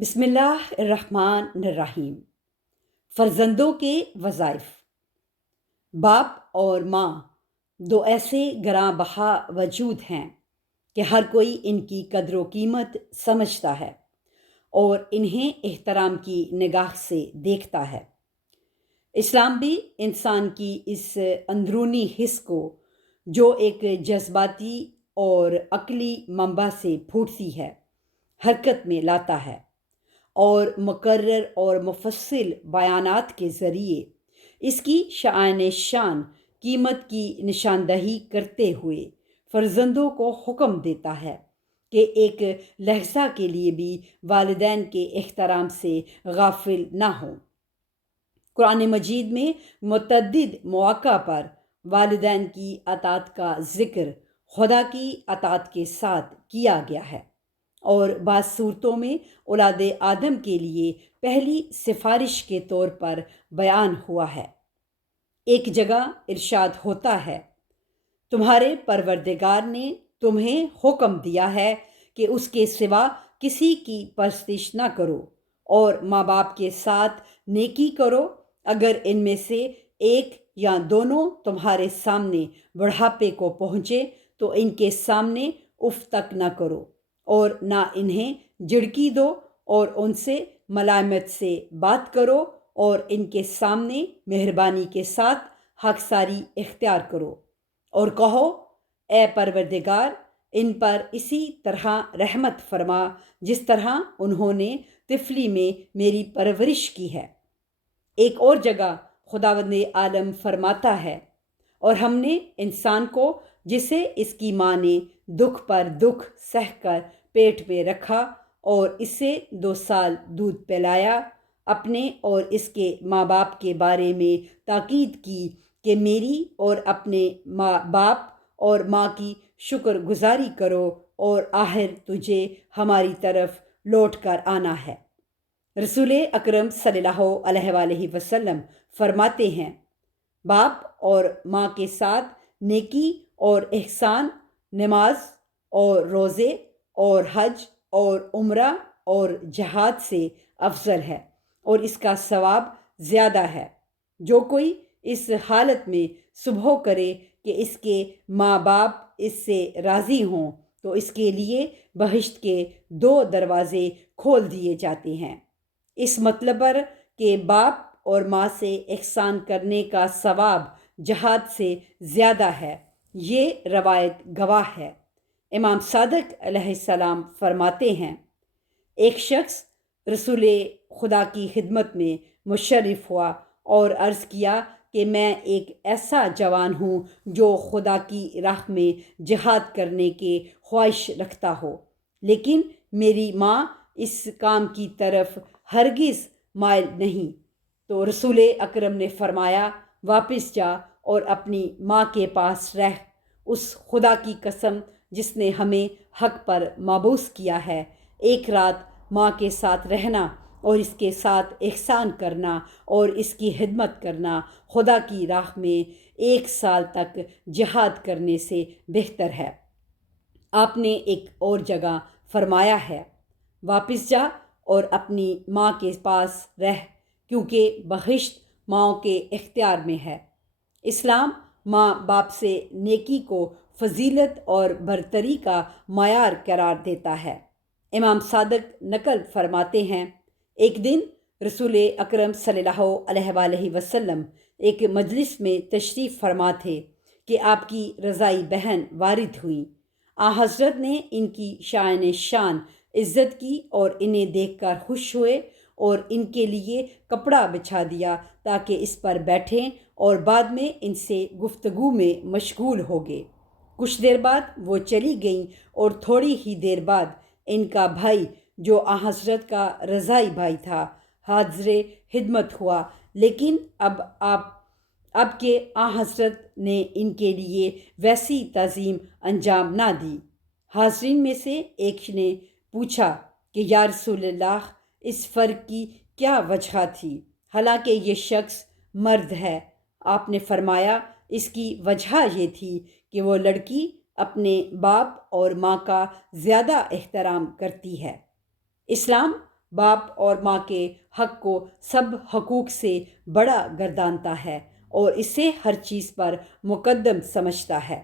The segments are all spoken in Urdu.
بسم اللہ الرحمن الرحیم۔ فرزندوں کے وظائف۔ باپ اور ماں دو ایسے گراں بہا وجود ہیں کہ ہر کوئی ان کی قدر و قیمت سمجھتا ہے اور انہیں احترام کی نگاہ سے دیکھتا ہے۔ اسلام بھی انسان کی اس اندرونی حس کو جو ایک جذباتی اور عقلی منبع سے پھوٹتی ہے حرکت میں لاتا ہے اور مقرر اور مفصل بیانات کے ذریعے اس کی شعائن شان قیمت کی نشاندہی کرتے ہوئے فرزندوں کو حکم دیتا ہے کہ ایک لحظہ کے لیے بھی والدین کے احترام سے غافل نہ ہوں۔ قرآن مجید میں متعدد مواقع پر والدین کی اطاعت کا ذکر خدا کی اطاعت کے ساتھ کیا گیا ہے اور بعض صورتوں میں اولاد آدم کے لیے پہلی سفارش کے طور پر بیان ہوا ہے۔ ایک جگہ ارشاد ہوتا ہے، تمہارے پروردگار نے تمہیں حکم دیا ہے کہ اس کے سوا کسی کی پرستش نہ کرو اور ماں باپ کے ساتھ نیکی کرو، اگر ان میں سے ایک یا دونوں تمہارے سامنے بڑھاپے کو پہنچے تو ان کے سامنے اف تک نہ کرو اور نہ انہیں جھڑکی دو اور ان سے ملائمت سے بات کرو اور ان کے سامنے مہربانی کے ساتھ خاکساری اختیار کرو اور کہو، اے پروردگار، ان پر اسی طرح رحمت فرما جس طرح انہوں نے طفلی میں میری پرورش کی ہے۔ ایک اور جگہ خداوند عالم فرماتا ہے، اور ہم نے انسان کو جسے اس کی ماں نے دکھ پر دکھ سہ کر پیٹ میں رکھا اور اسے 2 سال دودھ پلایا، اپنے اور اس کے ماں باپ کے بارے میں تاکید کی کہ میری اور اپنے ماں باپ اور ماں کی شکر گزاری کرو اور آخر تجھے ہماری طرف لوٹ کر آنا ہے۔ رسول اکرم صلی اللہ علیہ وآلہ وسلم فرماتے ہیں، باپ اور ماں کے ساتھ نیکی اور احسان نماز اور روزے اور حج اور عمرہ اور جہاد سے افضل ہے اور اس کا ثواب زیادہ ہے۔ جو کوئی اس حالت میں صبح کرے کہ اس کے ماں باپ اس سے راضی ہوں تو اس کے لیے بہشت کے 2 دروازے کھول دیے جاتے ہیں۔ اس مطلب پر کہ باپ اور ماں سے احسان کرنے کا ثواب جہاد سے زیادہ ہے، یہ روایت گواہ ہے۔ امام صادق علیہ السلام فرماتے ہیں، ایک شخص رسول خدا کی خدمت میں مشرف ہوا اور عرض کیا کہ میں ایک ایسا جوان ہوں جو خدا کی راہ میں جہاد کرنے کے خواہش رکھتا ہو، لیکن میری ماں اس کام کی طرف ہرگز مائل نہیں۔ تو رسول اکرم نے فرمایا، واپس جا اور اپنی ماں کے پاس رہ، اس خدا کی قسم جس نے ہمیں حق پر مبعوث کیا ہے، ایک رات ماں کے ساتھ رہنا اور اس کے ساتھ احسان کرنا اور اس کی خدمت کرنا خدا کی راہ میں 1 سال تک جہاد کرنے سے بہتر ہے۔ آپ نے ایک اور جگہ فرمایا ہے، واپس جا اور اپنی ماں کے پاس رہ، کیونکہ بہشت ماؤں کے اختیار میں ہے۔ اسلام ماں باپ سے نیکی کو فضیلت اور برتری کا معیار قرار دیتا ہے۔ امام صادق نقل فرماتے ہیں، ایک دن رسول اکرم صلی اللہ علیہ وآلہ وسلم ایک مجلس میں تشریف فرما تھے کہ آپ کی رضائی بہن وارد ہوئیں۔ حضرت نے ان کی شائن شان عزت کی اور انہیں دیکھ کر خوش ہوئے اور ان کے لیے کپڑا بچھا دیا تاکہ اس پر بیٹھیں اور بعد میں ان سے گفتگو میں مشغول ہو گئے۔ کچھ دیر بعد وہ چلی گئیں اور تھوڑی ہی دیر بعد ان کا بھائی جو حضرت کا رضائی بھائی تھا حاضر خدمت ہوا، لیکن اب کہ حضرت نے ان کے لیے ویسی تعظیم انجام نہ دی۔ حاضرین میں سے ایک نے پوچھا کہ یا رسول اللہ، اس فرق کی کیا وجہ تھی حالانکہ یہ شخص مرد ہے؟ آپ نے فرمایا، اس کی وجہ یہ تھی کہ وہ لڑکی اپنے باپ اور ماں کا زیادہ احترام کرتی ہے۔ اسلام باپ اور ماں کے حق کو سب حقوق سے بڑا گردانتا ہے اور اسے ہر چیز پر مقدم سمجھتا ہے۔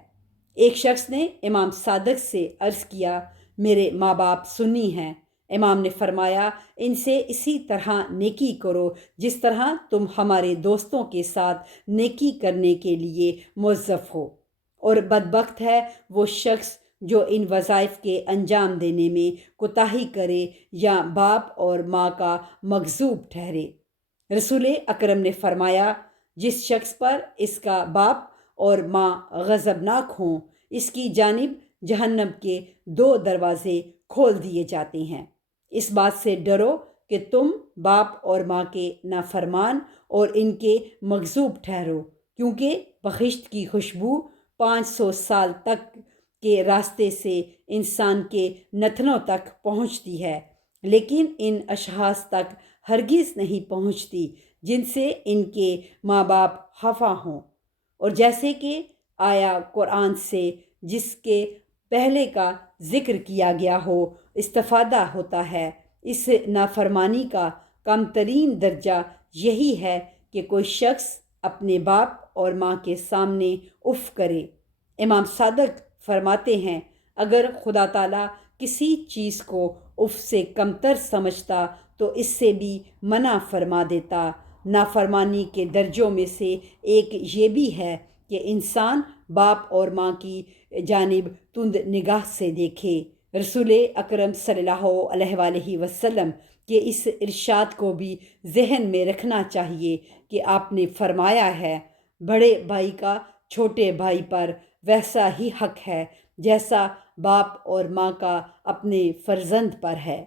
ایک شخص نے امام صادق سے عرض کیا، میرے ماں باپ سنی ہیں۔ امام نے فرمایا، ان سے اسی طرح نیکی کرو جس طرح تم ہمارے دوستوں کے ساتھ نیکی کرنے کے لیے موظف ہو، اور بدبخت ہے وہ شخص جو ان وظائف کے انجام دینے میں کوتاہی کرے یا باپ اور ماں کا مغضوب ٹھہرے۔ رسول اکرم نے فرمایا، جس شخص پر اس کا باپ اور ماں غضبناک ہوں، اس کی جانب جہنم کے 2 دروازے کھول دیے جاتے ہیں۔ اس بات سے ڈرو کہ تم باپ اور ماں کے نافرمان اور ان کے مغضوب ٹھہرو، کیونکہ بخشت کی خوشبو 500 سال تک کے راستے سے انسان کے نتنوں تک پہنچتی ہے، لیکن ان اشخاص تک ہرگز نہیں پہنچتی جن سے ان کے ماں باپ خفا ہوں۔ اور جیسے کہ آیا قرآن سے جس کے پہلے کا ذکر کیا گیا ہو استفادہ ہوتا ہے، اس نافرمانی کا کم ترین درجہ یہی ہے کہ کوئی شخص اپنے باپ اور ماں کے سامنے اف کرے۔ امام صادق فرماتے ہیں، اگر خدا تعالیٰ کسی چیز کو اف سے کمتر سمجھتا تو اس سے بھی منع فرما دیتا۔ نافرمانی کے درجوں میں سے ایک یہ بھی ہے کہ انسان باپ اور ماں کی جانب تند نگاہ سے دیکھے۔ رسول اکرم صلی اللہ علیہ وآلہ وسلم کے اس ارشاد کو بھی ذہن میں رکھنا چاہیے کہ آپ نے فرمایا ہے، بڑے بھائی کا چھوٹے بھائی پر ویسا ہی حق ہے جیسا باپ اور ماں کا اپنے فرزند پر ہے۔